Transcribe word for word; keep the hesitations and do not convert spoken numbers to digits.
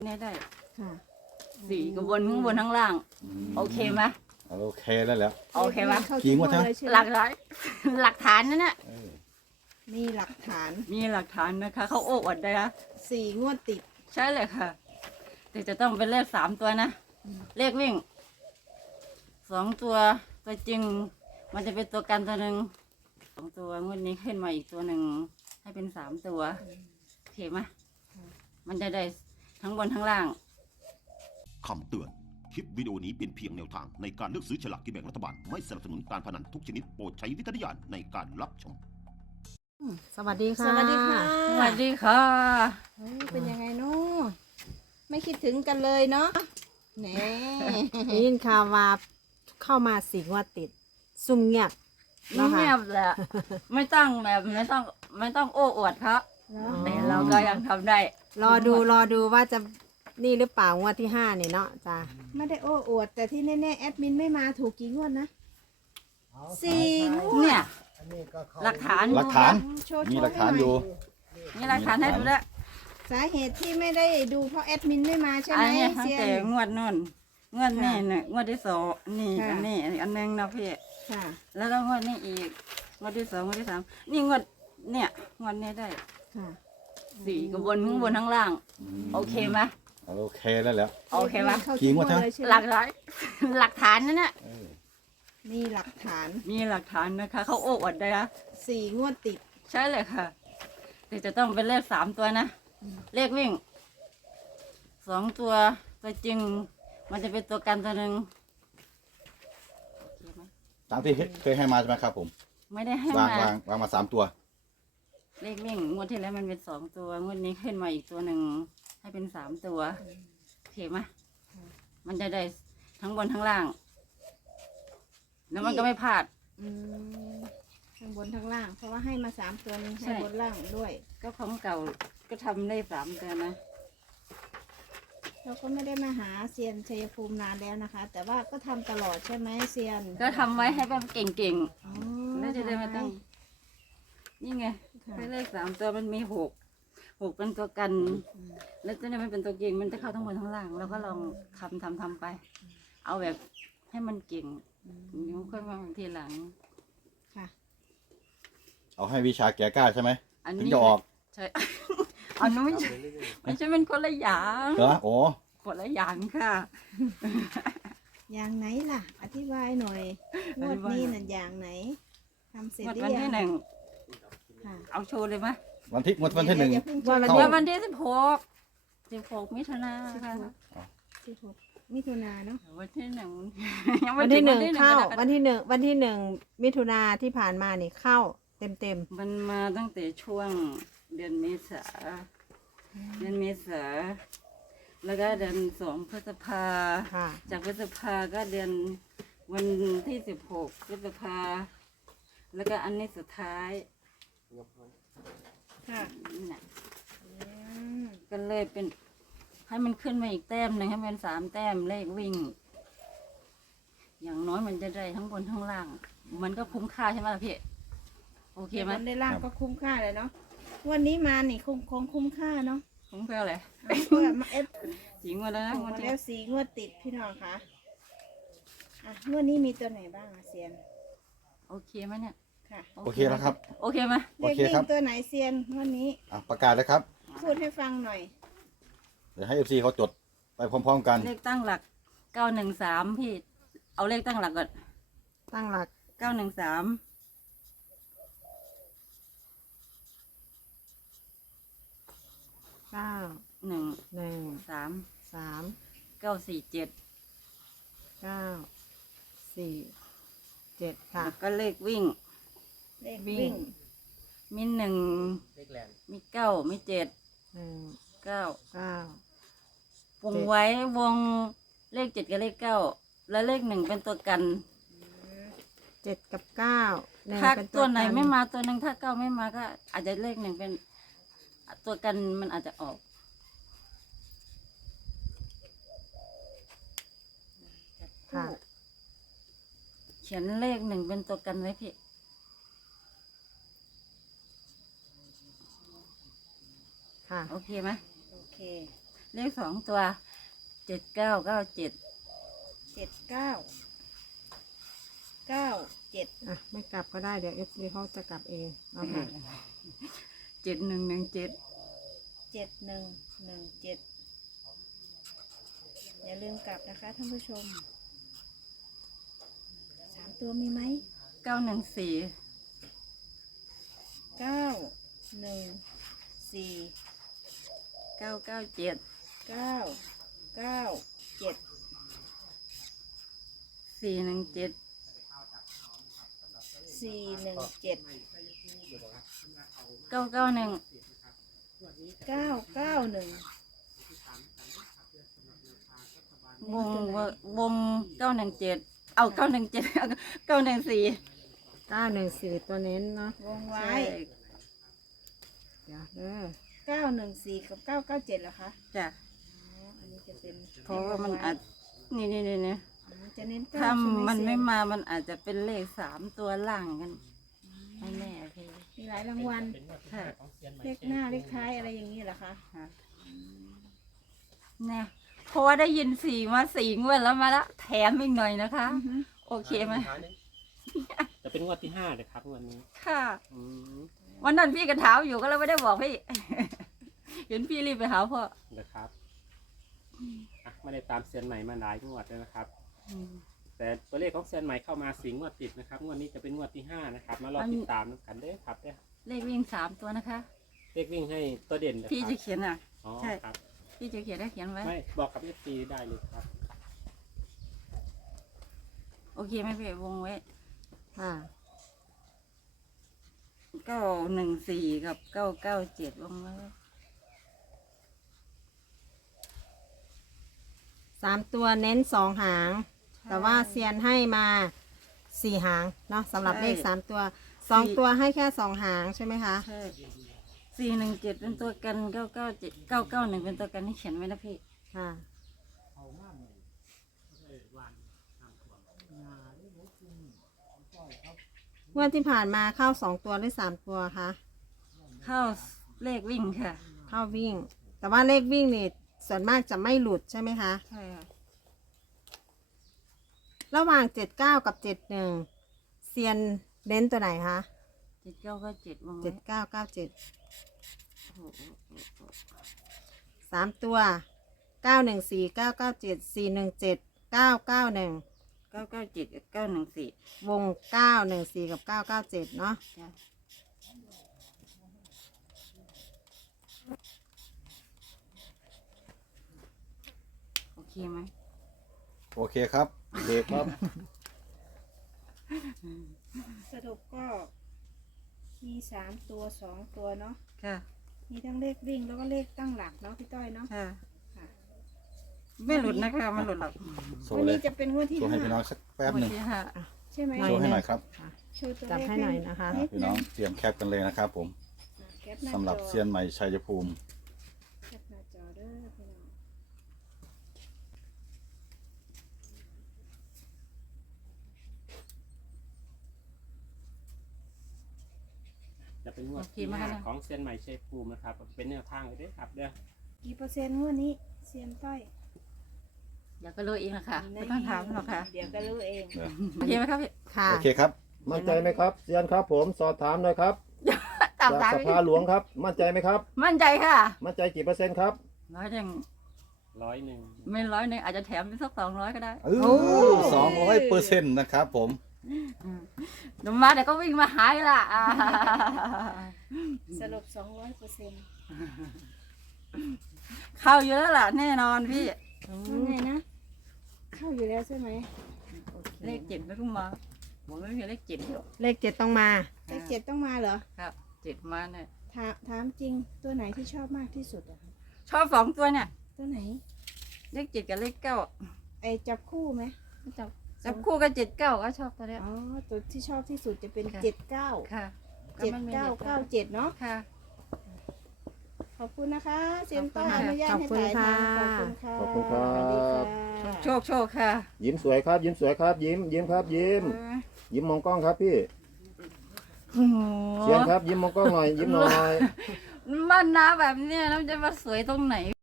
เนี่ยได้ค่ะสี่กระบนข้างบนข้างล่าง โอเคไหมโอเคแล้วแหล้วโอเคไหมกี่งวดฮะเลยใช่ไมหลักฐาน หลักฐานนั่นน่ะมีหลักฐานมีหลักฐานนะคะเขาโอ้อวดได้นะสี่งวดติดใช่เลยค่ะ แต่จะต้องเป็นเลขสามตัวนะ เลขวิ่งสองตัวตัวจริง มันจะเป็นตัวกันตัวหนึ่งสองตัวงวดนี้ขึ้นมาอีกตัวหนึ่งให้เป็นสามตัวโอเคไหมมันจะได้ทั้งบนทั้งล่างคำเตือน คลิปวิดีโอนี้เป็นเพียงแนวทางในการเลือกซื้อฉลากกินแบ่งรัฐบาล ไม่สนับสนุนการพนันทุกชนิดโปรดใช้วิจารณญาณในการรับชมสวัสดีค่ะสวัสดีค่ะ สวัสดีค่ะเฮ้ยเป็นยังไงเนาะไม่คิดถึงกันเลยเนาะแหนได้ยินข่าวว่าเข้ามาสี่งวดติด ซุ่มเงียบเนาะเงียค่ะบแหละ ไม่ต้องแบบไม่ต้องไม่ต้องโอ้อวดครับแล้วแต่เราก็ยังทำได้รอดูรอดูว่าจะนี่หรือเปล่างวดที่ห้าเนี่ยเนาะจ้าไม่ได้โอ้อวด แต่ที่แน่ๆแอดมินไม่มาถูกกี่งวดนะสี่งวดเนี่ย หลักฐานหลักฐานโชว์มีโชว์หลักฐานใอยู่มีหลักฐานให้ดูแล้วสาเหตุที่ไม่ได้ดูเพราะแอดมินไม่มาใช่อัไหมนนี้ตั้งเซียแต่นงวดนู่นงวดนี่เนี่ยงวดที่สองนี่ค่ะอันนี้อันหนึงนะพี่ค่ะแล้วก็งวดนี้อีกงวดที่สองงวดที่สามนี่งวดเนี่ยงวดนี้ได้ค่ะสี่กระบนข้างบนข้างล่าง โอเคไหมโอเคแล้วแหล้วโอเคไหมเข้ากี่ทุกงวดฮะเลยใช่ไมหลักฐาน หลักฐานนั่นน่ะมีหลักฐานมีหลักฐานนะคะเขาโอ้อวดได้นะสี่งวดติดใช่เลยค่ะ แต่จะต้องเป็นเลขสามตัวนะ เลขวิ่งสองตัวตัวจริง มันจะเป็นตัวกันตัวหนึ่งโอเคไหมตามที่เคยให้มาใช่ไหมครับผมไม่ได้ให้วางมาวางวางมาสามตัวเลขวิ่งงวดที่แล้วมันเป็นสองตัวงวดนี้ขึ้นมาอีกตัวหนึ่งให้เป็นสามตัวโอเคไหมมันจะได้ทั้งบนทั้งล่าง แล้วมันก็ไม่พลาดอืมทั้งบนทั้งล่าง เพราะว่าให้มาสามตัวนี้ใช่ให้บนล่างด้วยก็ของเก่าก็ทำได้สามตัวนะเราก็ไม่ได้มาหาเซียนชัยภูมินานแล้วนะคะ แต่ว่าก็ทำตลอดใช่ไหมเซียนก็ทำไว้ให้แบบเก่งอ๋อๆแล้วจะได้ไม่ต้อง นี่ไงค่ะให้เลขสามตัวมันมีหกหกเป็นตัวกัน แล้วตัวนี้มันเป็นตัวเก่งมันจะเข้าทั้งบนทั้งล่าง แล้วก็ลองทำทำทำไป เอาแบบให้มันเก่งเดี๋ยวค่อยมาทีหลังค่ะเอาให้วิชาแก่กล้าใช่ไหมอันถึงนี้จะออกใช่ อันนู้นไม่ใช่ไม่ใช่เป็นคนละอย่างเหรอโอ้คนละอย่างค่ะอย่างไหนล่ะ อธิบายหน่อยงวดนี้น่ะอย่างไหนทำเสร็จวันหรือวันยัที่งหนึ่งค่ะเอาโชว์เลยไหมวันที่งวดวันที่หนึ่งเดี๋ยวอย่าเพิ่งวันโชวันว์วันวันที่สิบหกสิบหกมิถุนาค่ะสิบหกมิถุนาเนาะวันที่หนึ่งยังไม่วันถึที่งหนึ่งวัเข้าก็ได้วันที่หนึ่งวันที่หนึ่งมิถุนาที่ผ่านมานี่เข้าเต็มเต็มมันมาตั้งแต่ช่วงเดือนเมษาเดือนเมษาแล้วก็เดือนสองพฤษภาๆค่ะจากพฤษภาก็เดือนวันที่สิบหกพฤษภาแล้วก็อันนี้สุดท้ายค่ะนี่น่ะอืมก็เลยเป็นให้มันขึ้นมาอีกแต้มหนึ่งให้มันเป็นสามแต้มเลขวิ่ง อย่างน้อยมันจะได้ทั้งบนทั้งล่าง มันก็คุ้มค่าใช่ไหมล่ะพี่โอเคไหมบนได้ล่างก็คุ้มค่าเลยเนาะวันนี้มานี่คงคงคุ้มค่าเนาะคุ้มเพื่ออะไรเอาเพื่อมาเอฟจริงมาแล้วนะส่งงวดมาที่แล้วสีงวดติดพี่น้องคะอ่ะงวดนี้มีตัวไหนบ้างอะเซียนโอเคไหมเนี่ยค่ะโอเคแล้วครับโอเคไหมโอเลขเควิ่ครังบตัวไหนเซียนงวดนี้อ่ะประกาศเลยครับพูดให้ฟังหน่อยเดี๋ยวให้เอฟซีเขาจดไปพร้อมๆกันเลขตั้งหลักเก้าหนึ่งสามพี่ เอาเลขตั้งหลักก่อนตั้งหลักเก้าหนึ่งสามเก้าหนึ่งหนึ่งสามสามเก้าสี่เจ็ดเก้าสี่เจ็ดค่ะแล้วก็เลขวิ่งเลขวิ่วิ่งงมีหนึ่งมีเก้ามีเจ็ดหนึ่งเก้าเก้าวงไว้วงเลขเจ็ดกับเลขเก้าแล้วเลขหนึ่งเป็นตัวกันเจ็ดกับเก้าหนึ่งถ้าเป็นตัวไหนกันไม่มาตัวหนึ่งถ้าเก้าไม่มาก็ อาจจะเลขหนึ่งเป็น ตัวกันมันอาจจะออกค่ะเขียนเลขหนึ่งเป็นตัวกันไว้พี่ค่ะโอเคไหมโอเคเลขสองตัวเจ็ดเก้าเก้าเจ็ดเจ็ดเก้าเก้าเจ็ดอ่ะไม่กลับก็ได้เดี๋ยวเอฟซีเขาจะกลับเองเอาค่ะเจ็ดหนึ่งหนึ่งเจ็ดเจ็ดหนึ่งหนึ่งเจ็ดอย่าลืมกลับนะคะท่านผู้ชมสามตัวมีไหมเก้าหนึ่งสี่เก้าหนึ่งสี่เก้าเก้าเจ็ดเก้าเก้าเจ็ดสี่หนึ่งเจ็ดสี่หนึ่งเจ็ดเก้าเก้าหนึ่งเก้าเก้าหนึ่งวงวงเก้าหนึ่งเจ็ดเอาเก้าหนึ่งเจ็ดเก้าหนึ่งสี่เก้าหนึ่งสี่ตัวเน้นเนาะวงไว้ใช่เดี๋ยวเด้อเก้าหนึ่งสี่กับเก้าเก้าเจ็ดเหรอคะจ้ะอ๋ออันนี้จะเป็นเพราะว่ามันอาจนี่นี่นี่นี่อ๋อจะเน้นเก้าถ้าใช่หมันไม่เซียมามันอาจจะเป็นเลขสามตัวล่างกันไม่แน่พี่มีหลายรางวัลค่ะเลขหน้าเลขท้ายอะไรอย่างนี้เหรอคะค่ะเนี่ยเพราะว่าได้ยินสี่มาสี่งวดแล้วมาละแถมอีกหน่อยนะคะอือฮึโอเคไหมจะเป็นงวดที่ห้าเลยครับงวดนี้ค่ะอืมวันนั้นพี่กระถามอยู่ก็เลยไม่ได้บอกพี่ เห็นพี่รีบไปหาพ่อเดี๋ยวครับอ่ะไม่ได้ตามเซียนใหม่มาหลายงวดเลยนะครับอืมแต่ตัวเลขของเซียนใหม่เข้ามาสี่งวดติดนะครับงวดนี้จะเป็นงวดที่ห้านะครับ มารอติดตามกันเด้อครับเด้อเลขวิ่งสามตัวนะคะเลขวิ่งให้ตัวเด่นเลยพี่คจะรับเขียนอ่ะอ๋อใช่ครับพี่จะเขียนได้เขียนไว้ไม่บอกกับเอฟซีได้เลยครับโอเคไหมพี่วงไว้ค่ะเก้าหนึ่งสี่กับเก้าเก้าเจ็ดวงไว้สามตัวเน้นสองหาง แต่ว่าเซียนให้มาสี่หางเนาะสำหรับเลขสามตัวสองตัวให้แค่สองหางใช่ไหมคะใช่สี่หนึ่งเจ็ดเป็นตัวกันเก้าเก้าเจ็ดเก้าเก้าหนึ่งเป็นตัวกันที่เขียนไว้นะพี่ค่ะงวดที่ผ่านมาเข้าสองตัวหรือสามตัวคะเข้าเลขวิ่งค่ะเข้าวิ่ง แต่ว่าเลขวิ่งนี่ส่วนมากจะไม่หลุดใช่ไหมคะใช่ค่ะระหว่างเจ็ดเก้ากับเจ็ดหนึ่งเซียนเน้นตัวไหนคะเจ็ดเก้าเก้าเจ็ดวงไว้เจ็ดเก้าเก้าเจ็ดโอ้โหโอ้โหสามตัวเก้าหนึ่งสี่เก้าเก้าเจ็ดสี่หนึ่งเจ็ดเก้าเก้าหนึ่งเก้าเก้าเจ็ดกับเก้าหนึ่งสี่วงเก้าหนึ่งสี่กับเก้าเก้าเจ็ดเนาะจ้ะโอเคไหมโอเคครับเด็กครับสรุปก็มีสามตัวสองตัวเนาะค่ะมีทั้งเลขวิ่งแล้วก็เลขตั้งหลักเนาะพี่ต้อยเนาะค่ะค่ะไม่หลุดนะคะไม่หลุดหรอกโชวันว์เลนี้ยจะเป็นงวดที่โชว์ให้ห้าพี่น้องสักแป๊บหนึ่งโอเคค่ะใช่ไหมโชว์ให้หน่อยครับโชว์ตัวจับเลขให้หน่อยนะคะนิดพี่นึน้อง งเตรียมแคปกันเลยนะครับผมอ่ะแคปหน้าสำหรับจอเซียนใหม่ชัยภูมิแคปหน้าจอเด้อพี่น้องจะเป็นงวดโอเคที่มากห้านะของเซียนใหม่เชฟภูมินะครับ เป็นแนวทางเลยเด้อครับเด้อกี่เปอร์เซ็นต์งวดนี้เซียนต้อยเดี๋ยวก็รู้เองนะคะไม่ต้องถามหรอกค่ะเดี๋ยวก็รู้เองเดี๋ยวโอเคไหมครับพี่ค่ะโอเคครับมั่นใจไหมครับเซียนครับผมสอบถามหน่อยครับตามจากตามสภาหลวงครับ มั่นใจไหมครับมั่นใจค่ะมั่นใจกี่เปอร์เซ็นต์ครับร้อยหนึ่งร้อยหนึ่งไม่ร้อยหนึ่งอาจจะแถมเป็นสักสองร้อยก็ได้สองร้อยเปอร์เซ็นต์นะครับผมเดี๋ยวมาเดี๋ยวก็วิ่งมาหายละอ่าสรุปสองร้อยเปอร์เซ็นต์เข้าอยู่แล้วล่ะแน่นอนพี่ว่าไงนะ เข้าอยู่แล้วใช่ไหมเลขเจ็ดไม่ต้องมาผมไม่มีเลขเจ็ดหรอกเลขเจ็ดต้องมาเลขเจ็ดต้องมาเหรอครับเจ็ดมาเนี่ยถามถามจริงตัวไหนที่ชอบมากที่สุดอะคะชอบสองตัวเนี่ยตัวไหนเลขเจ็ดกับเลขเก้าไอจับคู่ไหมจับจับคู่กับเจ็ดเก้าก็ชอบตัวเนี้ยอ๋อตัวที่ชอบที่สุดจะเป็นค่ะเจ็ดเก้าค่ะเจ็ดเก้าเก้าเจ็ดเนาะค่ะขอบคุณนะคะเซียนต้อยขอบคุณค่ะอนุญาตให้ถ่ายทำขอบคุณค่ะขอบคุณครับสวัสดีค่ะโชคโชคค่ะยิ้มสวยครับ ยิ้มสวยครับ ยิ้มยิ้มครับ ยิ้ม ยิ้มมองกล้องครับพี่โอ้โหเซียนครับ ยิ้มมองกล้องหน่อย ยิ้มหน่อยมันนะแบบเนี้ยแล้วจะมาสวยตรงไหน